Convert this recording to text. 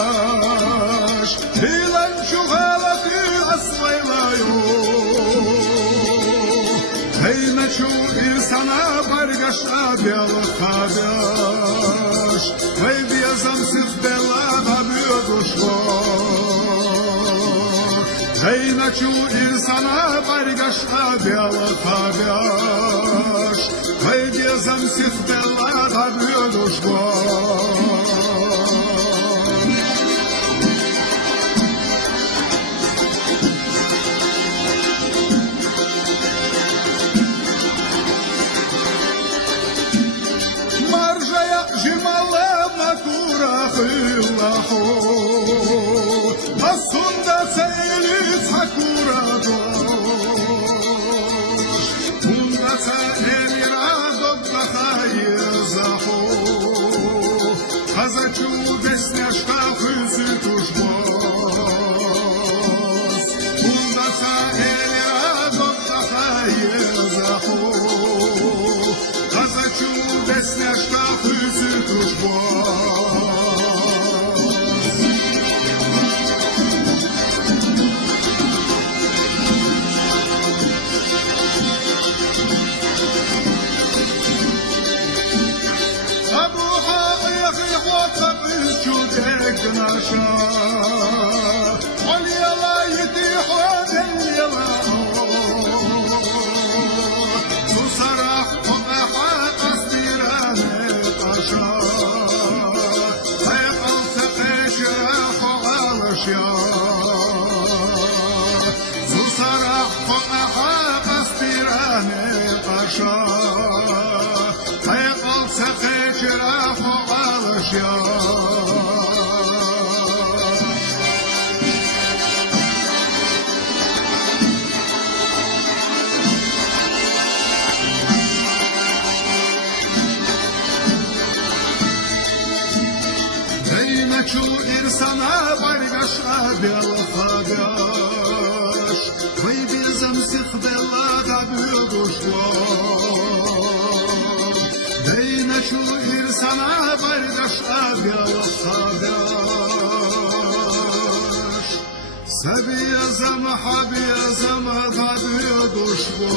Yargıldaş, ilan çuhalatı aslaylayo. Heyme çu insana bargaşa bela kadeş, vey diyazam siz bela da büyüdüşlo. Heyme çu insana bargaşa bela kadeş, vey diyazam siz bela da büyüdüşlo. Aslında seyli sakuradoş, bunda seyli radoklatayızaho, kazaçu desneşka hüzü tuşboz, bunda seyli radoklatayızaho, kazaçu desneşka hüzü tuşboz. Naša, olijela je tiho deljela, su sarah omeha astirane taša, sekal se peşira kovalışya, su sarah omeha astirane taša, sekal se peşira kovalışya. Çu insana bargaşa bela kadeş, vey bizim sıkbela da büyüdüşlo. Deyne çu insana bargaşa bela kadeş, sebiyazam habiyazam da büyüdüşlo.